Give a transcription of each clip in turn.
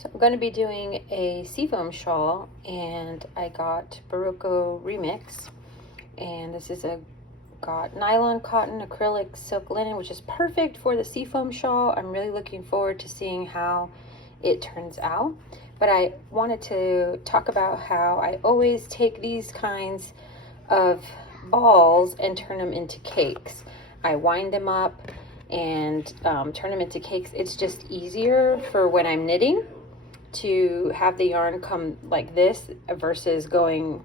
So I'm going to be doing a seafoam shawl, and I got Barocco Remix, and this is got nylon, cotton, acrylic, silk, linen, which is perfect for the seafoam shawl. I'm really looking forward to seeing how it turns out. But I wanted to talk about how I always take these kinds of balls and turn them into cakes. I wind them up and turn them into cakes. It's just easier for when I'm knitting to have the yarn come like this versus going,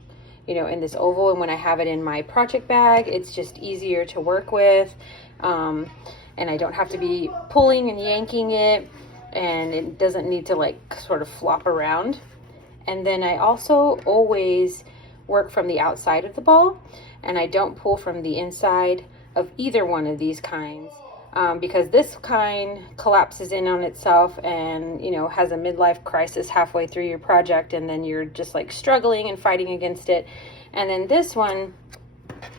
in this oval. And when I have it in my project bag, it's just easier to work with. And I don't have to be pulling and yanking it, and it doesn't need to sort of flop around. And then I also always work from the outside of the ball, and I don't pull from the inside of either one of these kinds. Because this kind collapses in on itself and, has a midlife crisis halfway through your project, and then you're just struggling and fighting against it. And then this one,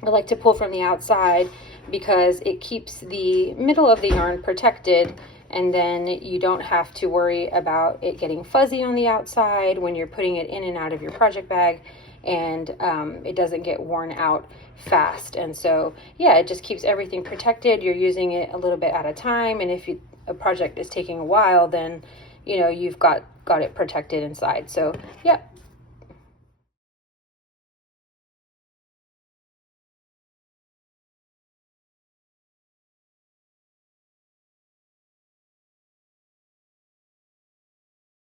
I like to pull from the outside because it keeps the middle of the yarn protected, and then you don't have to worry about it getting fuzzy on the outside when you're putting it in and out of your project bag, and it doesn't get worn out fast. And so it just keeps everything protected. You're using it a little bit at a time, and if a project is taking a while, then you've got it protected inside. So